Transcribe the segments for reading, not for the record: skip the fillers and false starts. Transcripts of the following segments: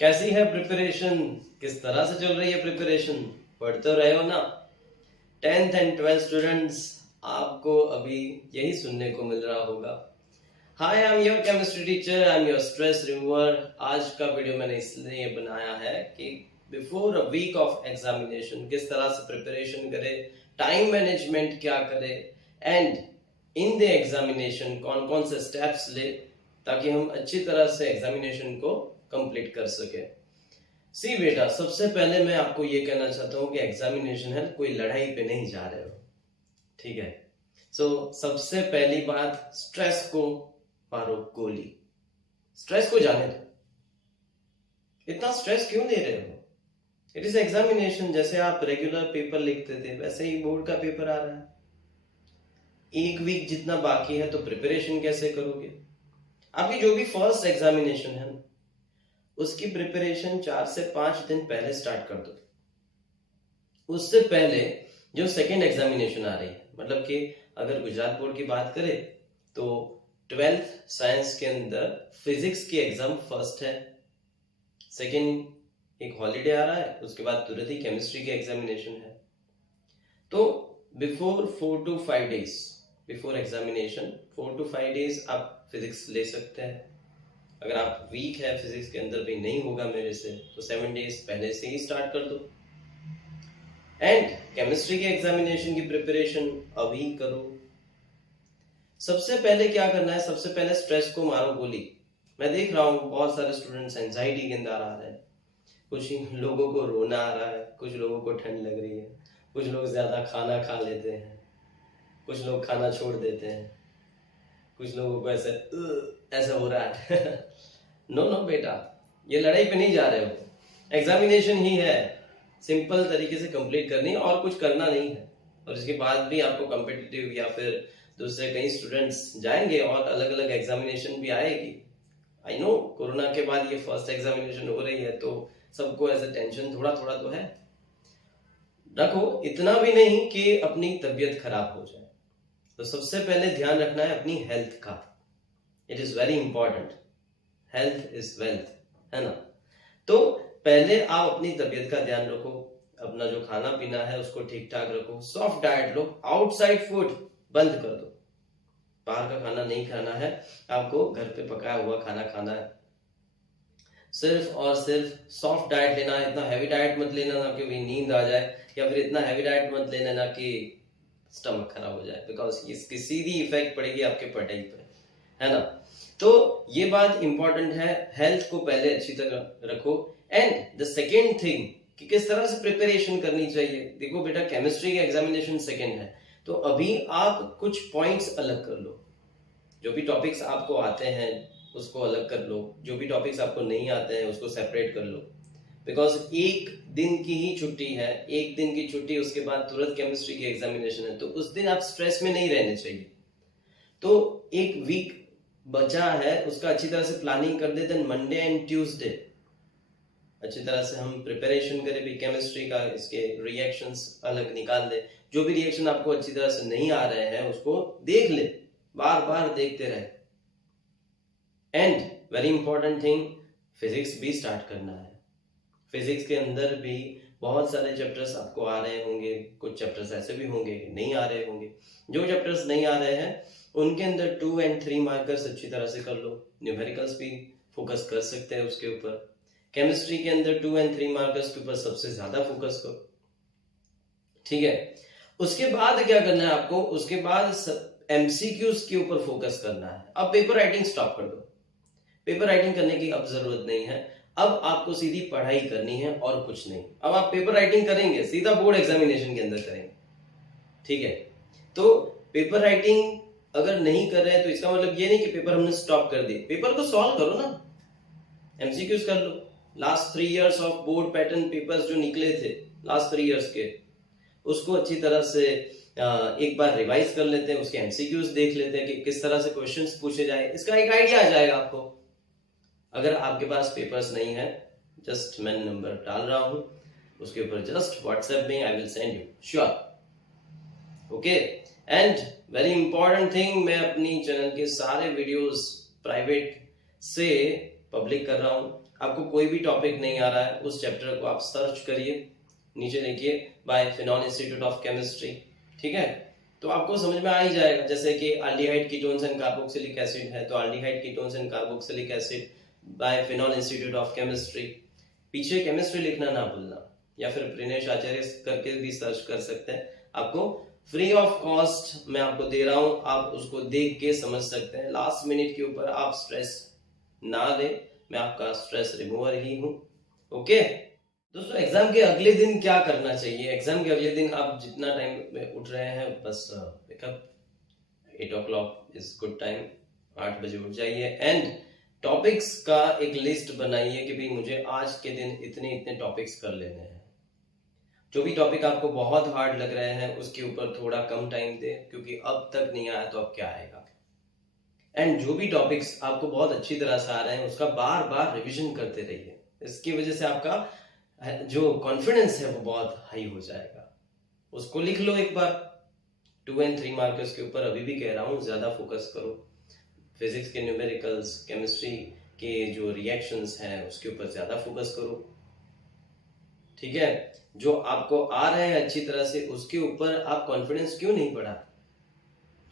कैसी है प्रिपरेशन? किस तरह से चल रही है प्रिपरेशन? पढ़ तो रहे हो ना? 10th एंड 12th स्टूडेंट्स, आपको अभी यही सुनने को मिल रहा होगा। Hi, I am your chemistry teacher, I am your stress remover. आज का वीडियो मैंने इसलिए बनाया है कि before a week of examination किस तरह से प्रिपरेशन करे, टाइम मैनेजमेंट क्या करे, एंड इन द एग्जामिनेशन कौन कौन से स्टेप्स ले ताकि हम अच्छी तरह से एग्जामिनेशन को कंप्लीट कर सके। सी बेटा, सबसे पहले मैं आपको ये कहना चाहता हूँ कि एग्जामिनेशन है, कोई लड़ाई पे नहीं जा रहे हो, ठीक है? सबसे पहली बात, स्ट्रेस को मारो गोली। स्ट्रेस को जाने दो। इतना स्ट्रेस क्यों ले रहे हो? It is examination. जैसे आप रेगुलर पेपर लिखते थे वैसे ही बोर्ड का पेपर आ रहा है। एक वीक जितना बाकी है तो प्रिपरेशन कैसे करोगे? आपकी जो भी फर्स्ट एग्जामिनेशन है उसकी प्रिपरेशन 4 से 5 दिन पहले स्टार्ट कर दो। उससे पहले जो सेकेंड एग्जामिनेशन आ रही है, मतलब कि अगर गुजरात बोर्ड की बात करें तो 12th साइंस के अंदर फिजिक्स की एग्जाम फर्स्ट है, सेकेंड एक हॉलीडे आ रहा है, उसके बाद तुरंत ही केमिस्ट्री की एग्जामिनेशन है। तो before 4 to 5 days before examination 4 to 5 days आप फिजिक्स ले सकते हैं। अगर आप वीक है फिजिक्स के अंदर भी नहीं होगा मेरे से तो 7 डेज पहले से ही स्टार्ट कर दो। एंड केमिस्ट्री के एग्जामिनेशन की प्रिपरेशन अभी करो। सबसे पहले क्या करना है? सबसे पहले स्ट्रेस को मारो गोली। मैं देख रहा हूँ बहुत सारे स्टूडेंट्स एंजाइटी के अंदर आ रहे हैं, कुछ लोगों को रोना आ रहा है, कुछ लोगों को ठंड लग रही है, कुछ लोग ज्यादा खाना खा लेते हैं, कुछ लोग खाना छोड़ देते हैं, कुछ लोगों को ऐसा हो रहा है। नो बेटा, ये लड़ाई पे नहीं जा रहे हो। एग्जामिनेशन ही है, सिंपल तरीके से कंप्लीट करनी है और कुछ करना नहीं है। और इसके बाद भी आपको कॉम्पिटिटिव या फिर दूसरे कई स्टूडेंट्स जाएंगे और अलग अलग एग्जामिनेशन भी आएगी। आई नो कोरोना के बाद ये फर्स्ट एग्जामिनेशन हो रही है तो सबको ऐसे टेंशन थोड़ा थोड़ा तो है। रखो, इतना भी नहीं कि अपनी तबीयत खराब हो जाए। तो सबसे पहले ध्यान रखना है अपनी हेल्थ का। It is very important. Health is wealth, है ना? तो पहले आप अपनी तबीयत का ध्यान रखो, अपना जो खाना पीना है उसको ठीक ठाक रखो, सॉफ्ट डाइट लो, आउटसाइड फूड बंद कर दो। बाहर का खाना नहीं खाना है, आपको घर पे पकाया हुआ खाना खाना है। सिर्फ और सिर्फ सॉफ्ट डाइट लेना है, इतना हैवी डाइट मत लेना ना कि नींद आ जाए, या फिर इतना हैवी डाइट मत लेना ना कि स्टमक खराब हो जाए, बिकॉज इसकी सीधी इफेक्ट पड़ेगी आपके पढ़ाई पे, है ना? तो ये बात इंपॉर्टेंट है, हेल्थ को पहले अच्छी तरह रखो। एंड द सेकेंड थिंग कि किस तरह से प्रिपरेशन करनी चाहिए। देखो बेटा, केमिस्ट्री के एग्जामिनेशन सेकेंड है तो अभी आप कुछ पॉइंट्स अलग कर लो। जो भी टॉपिक्स आपको आते हैं उसको अलग कर लो, जो भी टॉपिक्स आपको नहीं आते हैं उसको सेपरेट कर लो। बिकॉज एक दिन की ही छुट्टी है, एक दिन की छुट्टी, उसके बाद तुरंत केमिस्ट्री की एग्जामिनेशन है, तो उस दिन आप स्ट्रेस में नहीं रहने चाहिए। तो एक वीक बचा है, उसका अच्छी तरह से प्लानिंग कर दे। देन मंडे एंड ट्यूसडे अच्छी तरह से हम प्रिपरेशन करें भी केमिस्ट्री का, इसके रिएक्शंस अलग निकाल दे। जो भी रिएक्शन आपको अच्छी तरह से नहीं आ रहे हैं उसको देख ले, बार बार देखते रहे। And very important thing, physics भी स्टार्ट करना है। फिजिक्स के अंदर भी बहुत सारे चैप्टर्स आपको आ रहे होंगे, कुछ चैप्टर्स ऐसे भी होंगे कि नहीं आ रहे होंगे। जो चैप्टर्स नहीं आ रहे हैं उनके अंदर 2 and 3 मार्कर्स अच्छी तरह से कर लो। न्यूमेरिकल्स भी फोकस कर सकते हैं उसके ऊपर। केमिस्ट्री के अंदर 2 and 3 मार्कर्स के ऊपर सबसे ज्यादा फोकस करो, ठीक है? उसके बाद क्या करना है आपको? उसके बाद एमसीक्यूज के ऊपर फोकस करना है। अब पेपर राइटिंग स्टॉप कर दो। पेपर राइटिंग करने की अब जरूरत नहीं है, अब आपको सीधी पढ़ाई करनी है और कुछ नहीं। अब आप पेपर राइटिंग करेंगे सीधा बोर्ड एग्जामिनेशन के अंदर करेंगे, ठीक है? तो पेपर राइटिंग अगर नहीं कर रहे हैं तो इसका मतलब ये नहीं कि पेपर हमने स्टॉप कर दिए। पेपर को सॉल्व करो ना, एमसीक्यूज कर लो। Last 3 years of board pattern papers जो निकले थे लास्ट 3 इयर्स के, उसको अच्छी तरह से एक बार रिवाइज कर लेते हैं, उसके एमसीक्यूज देख लेते हैं कि किस तरह से क्वेश्चंस पूछे जाए, इसका एक आइडिया आ जाएगा आपको। अगर आपके पास पेपर्स नहीं है, जस्ट मैं नंबर डाल रहा हूं, उसके ऊपर जस्ट व्हाट्सएप में I will send you, sure, okay? And very important thing, मैं अपनी चैनल के सारे वीडियोस प्राइवेट से पब्लिक कर रहा हूँ। आपको कोई भी टॉपिक नहीं आ रहा है, उस चैप्टर को आप सर्च करिए, नीचे देखिए बाय फिनोन इंस्टीट्यूट ऑफ केमिस्ट्री, ठीक है, तो आपको समझ में आ ही जाएगा। जैसे कि aldehyde ketones and carboxylic acid है, तो aldehyde ketones and carboxylic acid by फिनोन इंस्टीट्यूट ऑफ केमिस्ट्री, पीछे केमिस्ट्री लिखना ना भूलना, या फिर प्रिनेश आचार्य करके भी सर्च कर सकते हैं। आपको फ्री ऑफ कॉस्ट मैं आपको दे रहा हूं, आप उसको देख के समझ सकते हैं। लास्ट मिनट के ऊपर आप स्ट्रेस ना ले, मैं आपका स्ट्रेस रिमूवर ही हूं। ओके दोस्तों, एग्जाम के अगले दिन क्या करना चाहिए? एग्जाम के अगले दिन आप जितना टाइम में उठ रहे हैं, बस pickup 8 o'clock is good time, 8 बजे उठ जाइए एंड टॉपिक्स का एक लिस्ट बनाइए कि भाई मुझे आज के दिन इतने इतने टॉपिक्स कर लेने हैं। जो भी टॉपिक आपको बहुत हार्ड लग रहे हैं उसके ऊपर थोड़ा कम टाइम दे, क्योंकि अब तक नहीं आया तो अब क्या आएगा। एंड जो भी टॉपिक्स आपको बहुत अच्छी तरह से आ रहे हैं उसका बार बार रिवीजन करते रहिए, इसकी वजह से आपका जो कॉन्फिडेंस है वो बहुत हाई हो जाएगा। उसको लिख लो एक बार, 2 and 3 मार्कर्स के ऊपर अभी भी कह रहा हूं, ज्यादा फोकस करो। फिजिक्स के न्यूमेरिकल्स, केमिस्ट्री के जो रिएक्शंस हैं उसके ऊपर ज्यादा फोकस करो, ठीक है। जो आपको आ रहे हैं अच्छी तरह से उसके ऊपर आप कॉन्फिडेंस क्यों नहीं बढ़ा,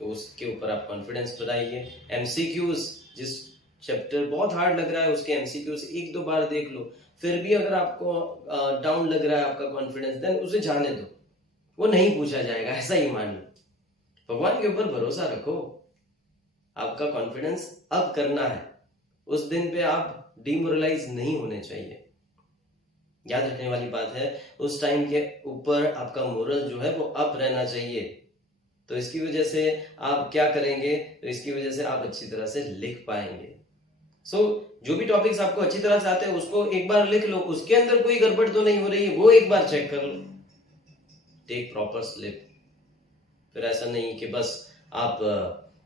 तो उसके ऊपर आप कॉन्फिडेंस बढ़ाइए। एमसीक्यूज, जिस चैप्टर बहुत हार्ड लग रहा है उसके एमसीक्यूज 1-2 बार देख लो, फिर भी अगर आपको डाउन लग रहा है आपका कॉन्फिडेंस, देन उसे जाने दो, वो नहीं पूछा जाएगा, ऐसा ही मान लो। भगवान के ऊपर भरोसा रखो, आपका कॉन्फिडेंस अब करना है, उस दिन पे आप डिमोरलाइज नहीं होने चाहिए। याद रखने वाली बात है, उस टाइम के ऊपर आपका मोरल जो है वो अप रहना चाहिए। तो इसकी वजह से आप क्या करेंगे, तो इसकी वजह से आप अच्छी तरह से लिख पाएंगे। जो भी टॉपिक्स आपको अच्छी तरह से आते हैं उसको एक बार लिख लो, उसके अंदर कोई गड़बड़ तो नहीं हो रही है वो एक बार चेक कर लो। टेक प्रॉपर स्लिप, फिर ऐसा नहीं कि बस आप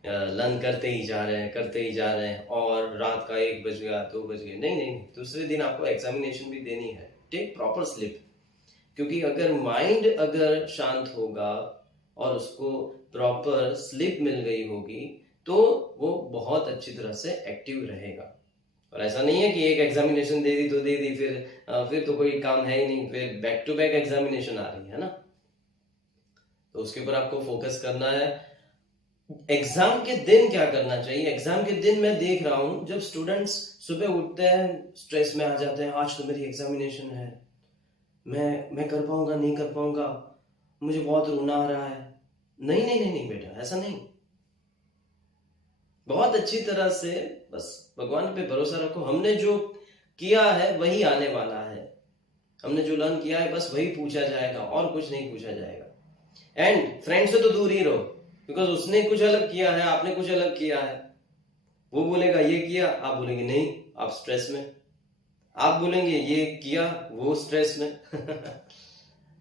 लर्न करते ही जा रहे हैं और रात का 1 बज गया 2 बज गए, नहीं, दूसरे दिन आपको एग्जामिनेशन भी देनी है। टेक प्रॉपर स्लिप, क्योंकि अगर माइंड अगर शांत होगा और उसको प्रॉपर स्लिप मिल गई होगी तो वो बहुत अच्छी तरह से एक्टिव रहेगा। और ऐसा नहीं है कि एक एग्जामिनेशन दे दी तो दे दी, फिर तो कोई काम है ही नहीं, फिर बैक टू बैक एग्जामिनेशन आ रही है ना, तो उसके ऊपर आपको फोकस करना है। एग्जाम के दिन क्या करना चाहिए? एग्जाम के दिन मैं देख रहा हूं जब स्टूडेंट्स सुबह उठते हैं स्ट्रेस में आ जाते हैं, आज तो मेरी एग्जामिनेशन है, मैं कर पाऊंगा नहीं कर पाऊंगा, मुझे बहुत रोना आ रहा है। नहीं बेटा, ऐसा नहीं। बहुत अच्छी तरह से बस भगवान पे भरोसा रखो, हमने जो किया है वही आने वाला है, हमने जो लर्न किया है बस वही पूछा जाएगा और कुछ नहीं पूछा जाएगा। एंड फ्रेंड से तो दूर ही रहो, बिकॉज उसने कुछ अलग किया है, आपने कुछ अलग किया है। वो बोलेगा ये किया, आप बोलेंगे नहीं, आप स्ट्रेस में। आप बोलेंगे ये किया, वो स्ट्रेस में।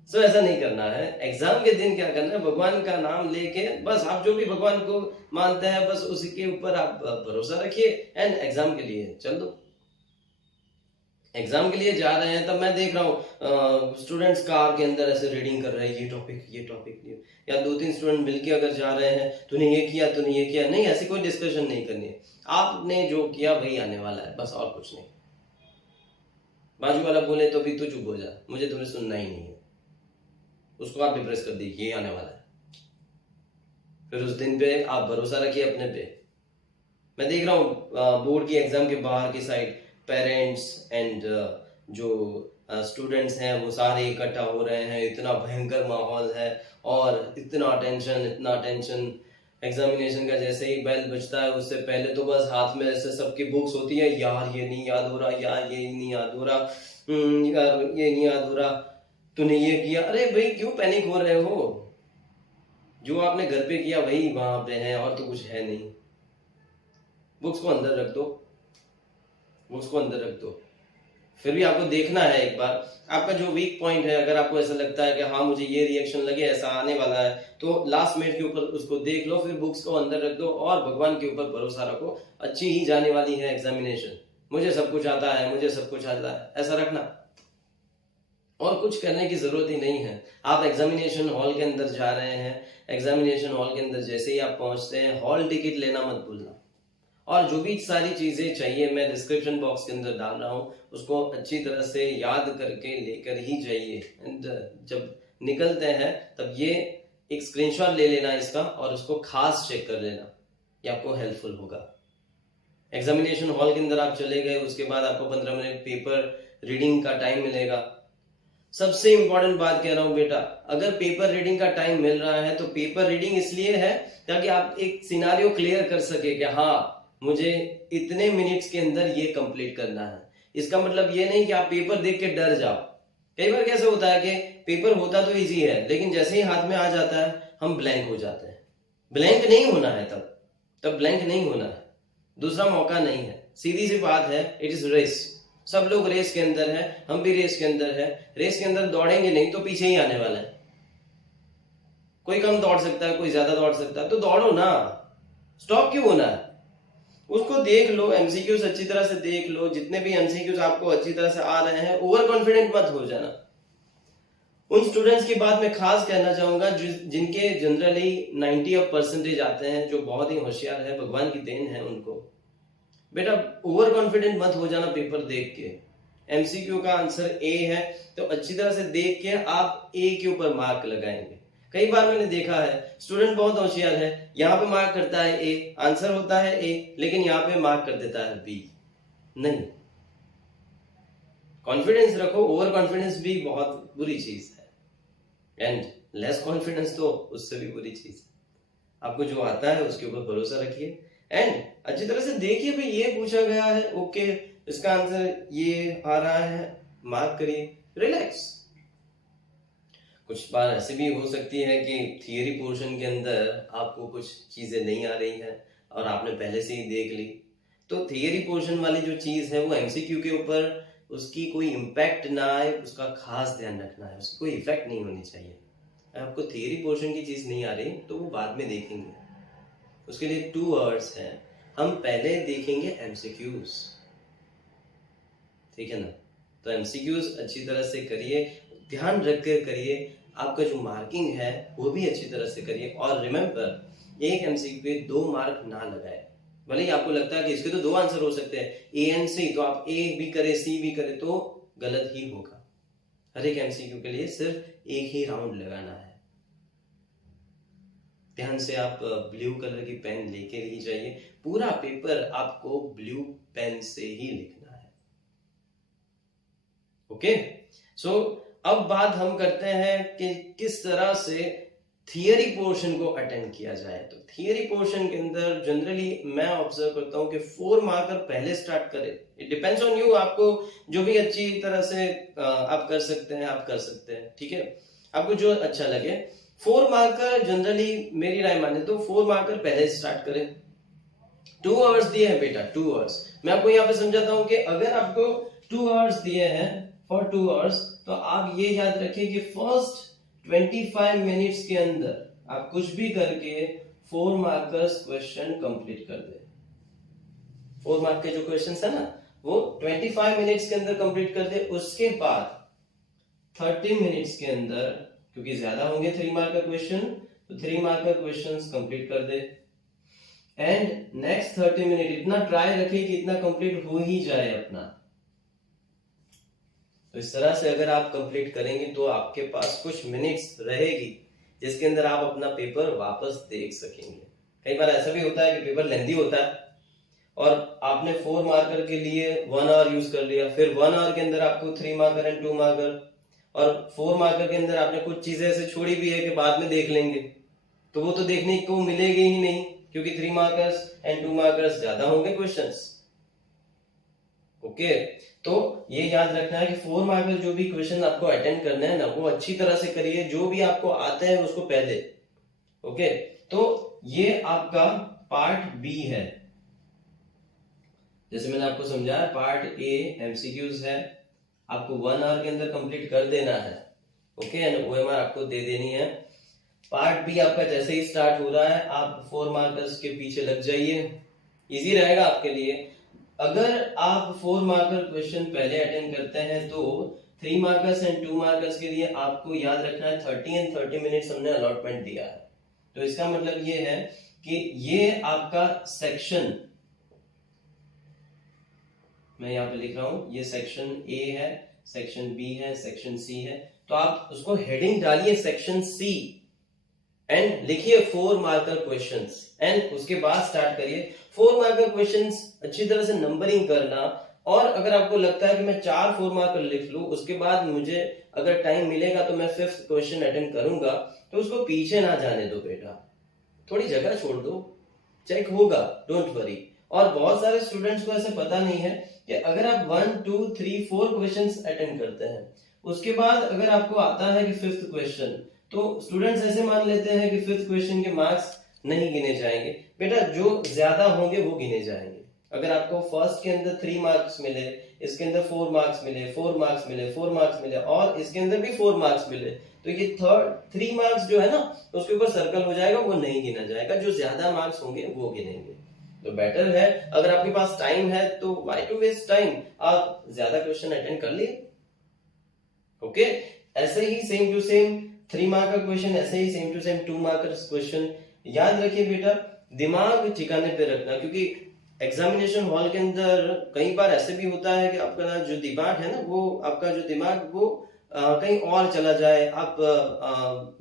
सो ऐसा नहीं करना है। एग्जाम के दिन क्या करना है, भगवान का नाम लेके बस आप जो भी भगवान को मानते हैं बस उसी के ऊपर आप भरोसा रखिए एंड एग्जाम के लिए चल दो। एग्जाम के लिए जा रहे हैं तब मैं देख रहा हूँ स्टूडेंट्स कार के अंदर ऐसे रीडिंग कर रहे हैं, ये टॉपिक या 2-3 स्टूडेंट मिलके अगर जा रहे हैं, तूने ये किया, नहीं, ऐसी कोई डिस्कशन नहीं करनी है। आपने जो किया वही आने वाला है, बस और कुछ नहीं। बाजू वाला बोले तो भी तू चुप हो जा, मुझे तुम्हें सुनना ही नहीं है, उसको आप डिप्रेस कर दीजिए, ये आने वाला है। फिर उस दिन पे आप भरोसा रखिए अपने पे। मैं देख रहा हूँ बोर्ड की एग्जाम के बाहर की साइड पेरेंट्स एंड जो स्टूडेंट्स हैं वो सारे इकट्ठा हो रहे हैं, इतना भयंकर माहौल है और इतना टेंशन। एग्जामिनेशन का जैसे ही बेल बजता है उससे पहले तो बस हाथ में ऐसे सबकी बुक्स होती है, यार ये नहीं याद हो रहा, यार ये नहीं याद हो रहा, यार ये नहीं याद हो रहा, तूने ये किया। अरे भाई क्यों पैनिक हो रहे हो? जो आपने घर पे किया वही वहां पे है और तो कुछ है नहीं। बुक्स को अंदर रख दो। फिर भी आपको देखना है एक बार आपका जो वीक पॉइंट है, अगर आपको ऐसा लगता है कि हाँ मुझे ये रिएक्शन लगे, ऐसा आने वाला है, तो लास्ट मिनट के ऊपर उसको देख लो, फिर बुक्स को अंदर रख दो और भगवान के ऊपर भरोसा रखो। अच्छी ही जाने वाली है एग्जामिनेशन, मुझे सब कुछ आता है, ऐसा रखना। और कुछ करने की जरूरत ही नहीं है। आप एग्जामिनेशन हॉल के अंदर जा रहे हैं, एग्जामिनेशन हॉल के अंदर जैसे ही आप पहुंचते हैं, हॉल टिकट लेना मत भूलना। और जो भी सारी चीजें चाहिए मैं डिस्क्रिप्शन बॉक्स के अंदर डाल रहा हूँ, उसको अच्छी तरह से याद करके लेकर ही जाइए। एंड जब निकलते हैं तब ये एक स्क्रीनशॉट ले लेना इसका और उसको खास चेक कर लेना, ये आपको हेल्पफुल होगा। एग्जामिनेशन हॉल के अंदर आप चले गए, उसके बाद आपको 15 मिनट पेपर रीडिंग का टाइम मिलेगा। सबसे इंपॉर्टेंट बात कह रहा हूं बेटा, अगर पेपर रीडिंग का टाइम मिल रहा है तो पेपर रीडिंग इसलिए है ताकि आप एक सिनारियो क्लियर कर सके कि हाँ मुझे इतने मिनट्स के अंदर ये कंप्लीट करना है। इसका मतलब ये नहीं कि आप पेपर देख के डर जाओ। कई बार कैसे होता है कि पेपर होता तो इजी है लेकिन जैसे ही हाथ में आ जाता है हम ब्लैंक हो जाते हैं। ब्लैंक नहीं होना है, तब ब्लैंक नहीं होना है, दूसरा मौका नहीं है। सीधी सी बात है, इट इज रेस। सब लोग रेस के अंदर है, हम भी रेस के अंदर है। रेस के अंदर दौड़ेंगे नहीं तो पीछे ही आने वाला है। कोई कम दौड़ सकता है, कोई ज्यादा दौड़ सकता है, तो दौड़ो ना, स्टॉप क्यों होना है। उसको देख लो, एमसीक्यूज अच्छी तरह से देख लो। जितने भी एमसीक्यूज आपको अच्छी तरह से आ रहे हैं, ओवर कॉन्फिडेंट मत हो जाना। उन स्टूडेंट्स की बात मैं खास कहना चाहूंगा जिनके जनरली 90% आते हैं, जो बहुत ही होशियार है, भगवान की देन है उनको। बेटा ओवर कॉन्फिडेंट मत हो जाना पेपर देख के। एमसीक्यू का आंसर ए है तो अच्छी तरह से देख के आप ए के ऊपर मार्क लगाएंगे। कई बार मैंने देखा है स्टूडेंट बहुत होशियार है, यहाँ पे मार्क करता है ए, आंसर होता है ए, लेकिन यहाँ पे मार्क कर देता है बी। नहीं, कॉन्फिडेंस रखो। ओवर कॉन्फिडेंस भी बहुत बुरी चीज है एंड लेस कॉन्फिडेंस तो उससे भी बुरी चीज है। आपको जो आता है उसके ऊपर भरोसा रखिए एंड अच्छी तरह से देखिए भाई ये पूछा गया है, ओके इसका आंसर ये आ रहा है, मार्क करिए, रिलैक्स। कुछ बार ऐसे भी हो सकती है कि थियरी पोर्शन के अंदर आपको कुछ चीजें नहीं आ रही हैं और आपने पहले से ही देख ली, तो थियरी पोर्शन वाली जो चीज है वो एमसीक्यू के ऊपर उसकी कोई इम्पैक्ट ना आए, उसका खास ध्यान रखना है, उसकी कोई इफेक्ट नहीं होनी चाहिए। आपको थियरी पोर्शन की चीज नहीं आ रही तो वो बाद में देखेंगे, उसके लिए 2 आवर्स है। हम पहले देखेंगे एमसीक्यूज, ठीक है ना। तो एमसीक्यूज अच्छी तरह से करिए, ध्यान रख कर करिए। आपका जो मार्किंग है वो भी अच्छी तरह से करिए। और रिमेंबर, एक एमसीक्यू पे 2 मार्क ना लगाए। भले ही आपको लगता है कि इसके तो 2 आंसर हो सकते हैं, ए एंड सी, तो आप ए भी करें सी भी करें तो गलत ही होगा। हर एक एमसीक्यू के लिए सिर्फ एक ही राउंड लगाना है। ध्यान से आप ब्लू कलर की पेन लेके ही जाइए, पूरा पेपर आपको ब्लू पेन से ही लिखना है। ओके, सो अब बात हम करते हैं कि किस तरह से थियरी पोर्शन को अटेंड किया जाए। तो थियरी पोर्शन के अंदर जनरली मैं ऑब्जर्व करता हूं कि 4 मार्कर पहले स्टार्ट करें। इट डिपेंड्स ऑन यू, आपको जो भी अच्छी तरह से आप कर सकते हैं, आप कर सकते हैं, ठीक है, आपको जो अच्छा लगे। 4 मार्कर जनरली मेरी राय माने तो 4 मार्कर पहले स्टार्ट करें। 2 आवर्स दिए हैं बेटा, 2 आवर्स। मैं आपको यहाँ पे समझाता हूं कि अगर आपको 2 आवर्स दिए हैं फॉर 2 आवर्स, तो आप ये याद रखिए कि फर्स्ट 25 मिनट्स के अंदर आप कुछ भी करके 4 मार्कर्स क्वेश्चन कंप्लीट कर दे। 4 मार्क के जो क्वेश्चंस है ना वो 25 मिनट्स के अंदर कंप्लीट कर दे। उसके बाद 30 मिनट्स के अंदर, क्योंकि ज्यादा होंगे 3 मार्क का क्वेश्चन, तो 3 मार्क का क्वेश्चंस कंप्लीट कर दे। एंड नेक्स्ट 30 मिनट इतना ट्राई रखिए कि इतना कंप्लीट हो ही जाए अपना। तो इस तरह से अगर आप कंप्लीट करेंगे तो आपके पास कुछ मिनट्स रहेगी जिसके अंदर आप अपना पेपर वापस देख सकेंगे। कई बार ऐसा भी होता है कि पेपर लेंथी होता है और आपने 4 मार्कर के लिए 1 आवर यूज कर लिया, फिर 1 आवर के अंदर आपको 3 मार्कर एंड 2 मार्कर, और 4 मार्कर के अंदर आपने कुछ चीजें ऐसे छोड़ी भी है कि बाद में देख लेंगे, तो वो तो देखने को मिलेगी ही नहीं, क्योंकि 3 मार्कर्स एंड 2 मार्कर्स ज्यादा होंगे क्वेश्चंस। ओके, तो ये याद रखना है कि 4 मार्कर जो भी क्वेश्चन आपको अटेंड करने हैं ना वो अच्छी तरह से करिए, जो भी आपको आते हैं उसको पहले। ओके, तो ये आपका पार्ट बी है। जैसे मैंने आपको समझाया, पार्ट ए एमसीक्यूज है, आपको 1 आवर के अंदर कंप्लीट कर देना है। ओके, एंड ओएमआर आपको दे देनी है। पार्ट बी आपका जैसे ही स्टार्ट हो रहा है आप 4 मार्कर्स के पीछे लग जाइए, इजी रहेगा आपके लिए। अगर आप 4 मार्कर क्वेश्चन पहले अटेंड करते हैं तो 3 मार्कर्स एंड 2 मार्कर्स के लिए आपको याद रखना है 30 एंड 30 मिनट्स हमने अलॉटमेंट दिया है। तो इसका मतलब ये है कि ये आपका सेक्शन मैं यहाँ पे लिख रहा हूँ, ये सेक्शन ए है, सेक्शन बी है, सेक्शन सी है, तो आप उसको हेडिंग डालिए सेक्शन सी एंड लिखिए 4 मार्कर क्वेश्चंस एंड उसके बाद स्टार्ट करिए 4 मार्कर क्वेश्चंस। अच्छी तरह से नंबरिंग करना, और अगर आपको लगता है कि मैं 4 मार्कर लिख लूं, उसके बाद मुझे अगर टाइम मिलेगा तो मैं 5th क्वेश्चन अटेंड करूंगा, तो उसको पीछे ना जाने दो बेटा, थोड़ी जगह छोड़ दो, चेक होगा, डोंट वरी। और बहुत सारे स्टूडेंट्स को ऐसे पता नहीं है कि अगर आप 1 2 3 4 क्वेश्चंस अटेंड करते हैं, उसके बाद अगर आपको आता है कि 5th क्वेश्चन, तो स्टूडेंट्स ऐसे मान लेते हैं कि 5th क्वेश्चन के मार्क्स नहीं गिने जाएंगे। बेटा जो ज्यादा होंगे वो गिने जाएंगे। अगर आपको फर्स्ट के अंदर 3 मार्क्स मिले, इसके अंदर 4 मार्क्स मिले, 4 मार्क्स मिले, 4 मार्क्स मिले, और इसके अंदर भी 4 मार्क्स मिले, तो ये 3 मार्क्स जो है ना, उसके ऊपर सर्कल हो जाएगा, वो नहीं गिना जाएगा। जो ज्यादा मार्क्स होंगे वो गिनेंगे। तो बेटर है, अगर आपके पास टाइम है तो व्हाई टू वेस्ट टाइम, आप ज्यादा क्वेश्चन अटेंड कर लिए। ओके, ऐसे ही सेम टू सेम 3 मार्क का क्वेश्चन, ऐसे ही सेम टू सेम 2 मार्क का क्वेश्चन। याद रखिए बेटा, दिमाग ठिकाने पे रखना, क्योंकि एग्जामिनेशन हॉल के अंदर कई बार ऐसे भी होता है कि आपका जो दिमाग है ना, वो आपका जो दिमाग वो कहीं और चला जाए, आप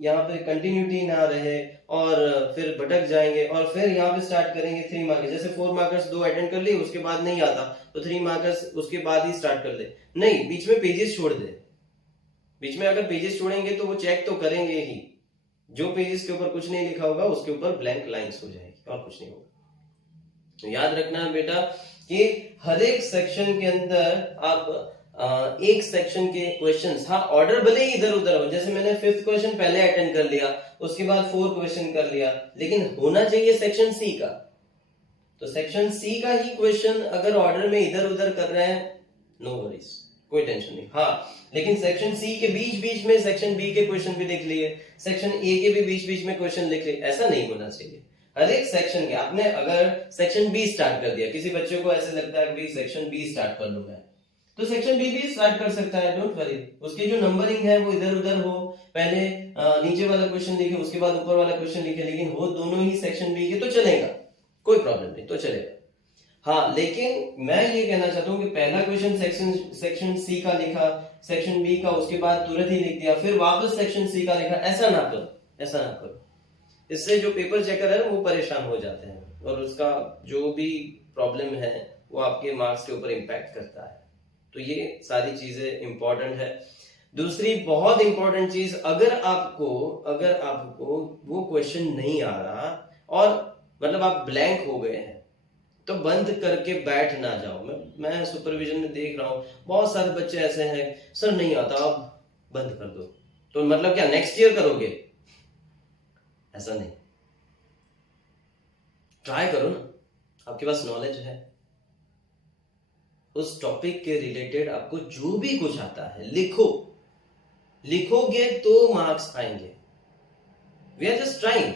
यहाँ पे कंटिन्यूटी ना रहे और फिर भटक जाएंगे, और फिर यहाँ पे स्टार्ट करेंगे 3 मार्कर्स। जैसे 4 मार्कर्स 2 अटेंड कर लिए, उसके बाद नहीं आता तो 3 मार्कर्स उसके बाद ही स्टार्ट कर ले। नहीं, बीच में पेजेस छोड़ दे। बीच में अगर पेजेस छोड़ेंगे तो वो चेक तो करेंगे ही, जो पेजेस के ऊपर कुछ नहीं लिखा होगा उसके ऊपर ब्लैंक लाइंस हो जाएगी और कुछ नहीं होगा। तो याद रखना है बेटा कि हर एक सेक्शन के अंदर आप एक सेक्शन के क्वेश्चंस, हाँ ऑर्डर भले ही इधर उधर हो, जैसे मैंने 5th क्वेश्चन पहले अटेंड कर लिया, उसके बाद 4 क्वेश्चन कर लिया, लेकिन होना चाहिए सेक्शन सी का। तो सेक्शन सी का ही क्वेश्चन अगर ऑर्डर में इधर उधर कर रहे हैं, नो वरीज, कोई टेंशन नहीं। हाँ, लेकिन सेक्शन सी के बीच बीच में सेक्शन बी के क्वेश्चन भी देख लिए, सेक्शन ए के भी बीच बीच में क्वेश्चन लिख लिए, ऐसा नहीं होना चाहिए। हर एक सेक्शन के, आपने अगर सेक्शन बी स्टार्ट कर दिया, किसी बच्चे को ऐसे लगता है कि सेक्शन बी स्टार्ट कर लूं मैं, तो सेक्शन बी भी स्टार्ट कर सकता है, डोंट वरी। उसकी जो नंबरिंग है वो इधर उधर हो, पहले नीचे वाला क्वेश्चन लिखे, उसके बाद ऊपर वाला क्वेश्चन लिखे, लेकिन हो दोनों ही सेक्शन बी के, तो चलेगा, कोई प्रॉब्लम नहीं, तो चलेगा। हाँ, लेकिन मैं ये कहना चाहता हूँ कि पहला क्वेश्चन सेक्शन सी का लिखा, सेक्शन बी का उसके बाद तुरंत ही लिख दिया, फिर वापस सेक्शन सी का लिखा, ऐसा ना करो, ऐसा ना करो। इससे जो पेपर चेकर है वो परेशान हो जाते हैं, और उसका जो भी प्रॉब्लम है वो आपके मार्क्स के ऊपर इम्पैक्ट करता है। तो ये सारी चीजें इंपॉर्टेंट है। दूसरी बहुत इंपॉर्टेंट चीज, अगर आपको वो क्वेश्चन नहीं आ रहा और मतलब आप ब्लैंक हो गए हैं, तो बंद करके बैठ ना जाओ। मैं सुपरविजन में देख रहा हूं बहुत सारे बच्चे ऐसे हैं, सर नहीं आता, आप बंद कर दो। तो मतलब क्या नेक्स्ट ईयर करोगे? ऐसा नहीं, ट्राई करो ना, आपके पास नॉलेज है, उस टॉपिक के रिलेटेड आपको जो भी कुछ आता है लिखो, लिखोगे तो मार्क्स आएंगे। We are just trying.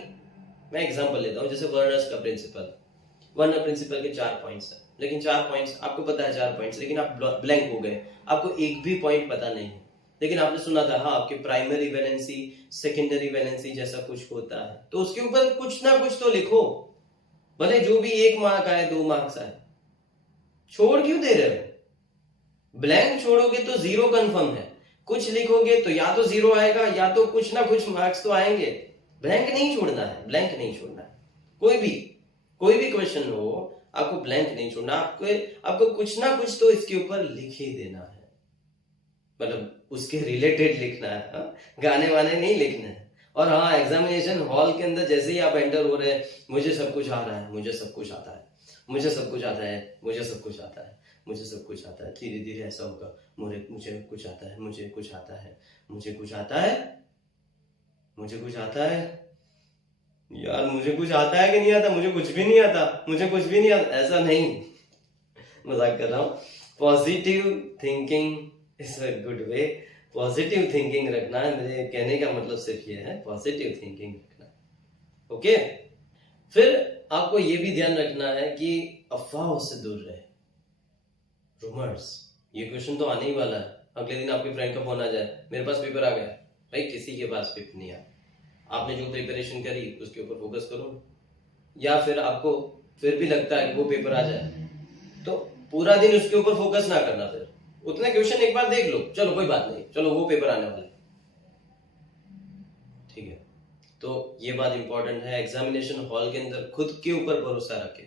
मैं एग्जांपल लेता हूं, जैसे वर्नर्स का प्रिंसिपल, वर्नर प्रिंसिपल के 4 पॉइंट्स है, लेकिन 4 पॉइंट्स आपको पता है, 4 पॉइंट्स, लेकिन आप ब्लैंक हो गए, आपको एक भी पॉइंट पता नहीं है, लेकिन आपने सुना था हाँ आपकी प्राइमरी वैलेंसी, सेकेंडरी वैलेंसी जैसा कुछ होता है, तो उसके ऊपर कुछ ना कुछ तो लिखो, भले जो भी 1 मार्क आए, 2 मार्क्स आए। छोड़ क्यों दे रहे हो? ब्लैंक छोड़ोगे तो 0 कंफर्म है, कुछ लिखोगे तो या तो 0 आएगा या तो कुछ ना कुछ मार्क्स तो आएंगे। ब्लैंक नहीं छोड़ना है, ब्लैंक नहीं छोड़ना है। कोई भी क्वेश्चन हो, आपको ब्लैंक नहीं छोड़ना, आपको कुछ ना कुछ तो इसके ऊपर लिख ही देना है, मतलब उसके रिलेटेड लिखना है। हाँ? गाने वाने नहीं लिखना है। और हाँ, एग्जामिनेशन हॉल के अंदर जैसे ही आप एंटर हो रहे हैं, मुझे सब कुछ आ रहा है, मुझे सब कुछ आता है, मुझे सब कुछ आता है, मुझे सब कुछ आता है, मुझे सब कुछ आता है, धीरे धीरे ऐसा होगा, मुझे कुछ आता है, मुझे कुछ आता है, मुझे कुछ आता है, मुझे कुछ आता है। यार मुझे कुछ आता है कि नहीं आता? मुझे कुछ भी नहीं आता, मुझे कुछ भी नहीं आता, ऐसा नहीं, मजाक कर रहा हूँ। Positive thinking is a good way. Positive thinking रखना है, मेरे कहने का मतलब सिर्फ ये है, पॉजिटिव थिंकिंग रखना। ओके, फिर आपको ये भी ध्यान रखना है कि अफवाहों से दूर रहे, रूमर्स। ये क्वेश्चन तो आने ही वाला है, अगले दिन आपके फ्रेंड का फोन आ जाए, मेरे पास पेपर आ गया। भाई किसी के पास पेपर नहीं आया, आपने जो प्रिपरेशन करी उसके ऊपर फोकस करो। या फिर आपको फिर भी लगता है कि वो पेपर आ जाए, तो पूरा दिन उसके ऊपर फोकस ना करना, फिर उतने क्वेश्चन एक बार देख लो, चलो कोई बात नहीं, चलो वो पेपर आने वाला है, ठीक है। तो ये बात इंपॉर्टेंट है, एग्जामिनेशन हॉल के अंदर खुद के ऊपर भरोसा रखे।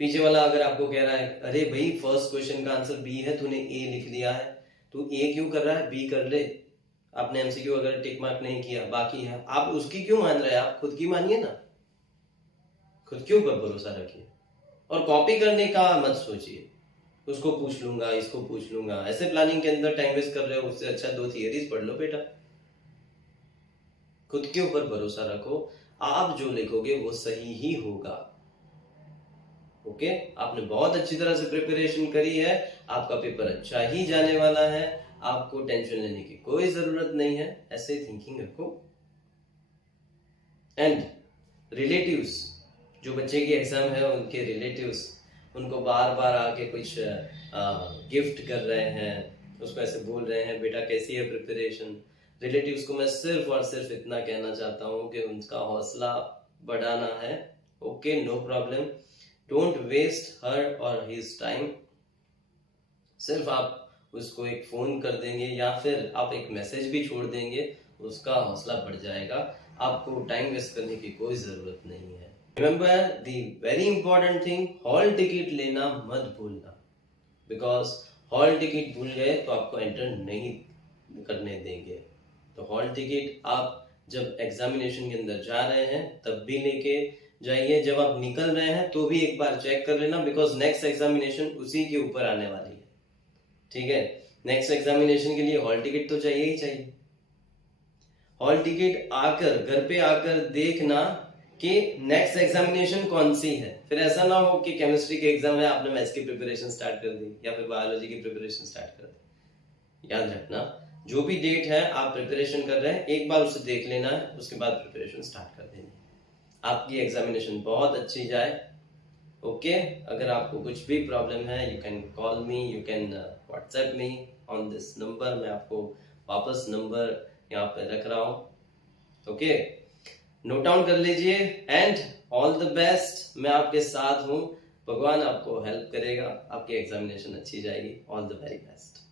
पीछे वाला अगर आपको कह रहा है अरे भाई फर्स्ट क्वेश्चन का आंसर बी है, तूने ए लिख लिया है, तू ए क्यों कर रहा है, बी कर ले, आपने एमसीक्यू अगर टिक मार्क नहीं किया बाकी है, आप उसकी क्यों मान रहे हैं, आप खुद की मानिए ना, खुद के ऊपर भरोसा रखिए। और कॉपी करने का मत सोचिए, उसको पूछ लूंगा, इसको पूछ लूंगा, ऐसे प्लानिंग के अंदर टाइम वेस्ट कर रहे हो, उससे अच्छा 2 थियरीज पढ़ लो बेटा। खुद के ऊपर भरोसा रखो, आप जो लिखोगे वो सही ही होगा। ओके, आपने बहुत अच्छी तरह से प्रिपरेशन करी है, आपका पेपर अच्छा ही जाने वाला है, आपको टेंशन लेने की कोई जरूरत नहीं है, ऐसे थिंकिंग रखो। एंड रिलेटिव्स, जो बच्चे की एग्जाम है उनके रिलेटिव्स, उनको बार बार आके कुछ गिफ्ट कर रहे हैं, उसको ऐसे बोल रहे हैं बेटा कैसी है प्रिपरेशन, रिलेटिव्स को मैं सिर्फ और सिर्फ इतना कहना चाहता हूँ कि उनका हौसला बढ़ाना है। Okay, no problem, don't waste her और हिज टाइम। सिर्फ आप उसको एक फोन कर देंगे या फिर आप एक मैसेज भी छोड़ देंगे, उसका हौसला बढ़ जाएगा, आपको टाइम वेस्ट करने की कोई जरूरत नहीं है। Remember the very important thing, hall ticket लेना मत भूलना, बिकॉज हॉल टिकट भूल गए तो आपको एंटर नहीं करने देंगे। तो हॉल टिकट आप जब एग्जामिनेशन के अंदर जा रहे हैं तब भी लेके जाइए, जब आप निकल रहे हैं तो भी एक बार चेक कर लेना, बिकॉज नेक्स्ट एग्जामिनेशन उसी के ऊपर आने वाली है, ठीक है। नेक्स्ट एग्जामिनेशन के लिए हॉल टिकट तो चाहिए ही चाहिए। हॉल टिकट आकर घर पे आकर देखना कि नेक्स्ट एग्जामिनेशन कौन सी है, फिर ऐसा ना हो कि केमिस्ट्री के एग्जाम है, आपने मैथ्स की प्रिपरेशन स्टार्ट कर दी या फिर बायोलॉजी की प्रिपरेशन स्टार्ट कर दी। याद रखना, जो भी डेट है आप प्रिपरेशन कर रहे हैं, एक बार उसे देख लेना है, उसके बाद प्रिपरेशन स्टार्ट कर देनी, आपकी एग्जामिनेशन बहुत अच्छी जाए। ओके, अगर आपको कुछ भी प्रॉब्लम है, you can call me, you can WhatsApp me on this number. मैं आपको वापस नंबर यहाँ पे रख रहा हूँ, ओके, नोट डाउन कर लीजिए। एंड ऑल द बेस्ट, मैं आपके साथ हूँ, भगवान आपको हेल्प करेगा, आपकी एग्जामिनेशन अच्छी जाएगी। All the very best.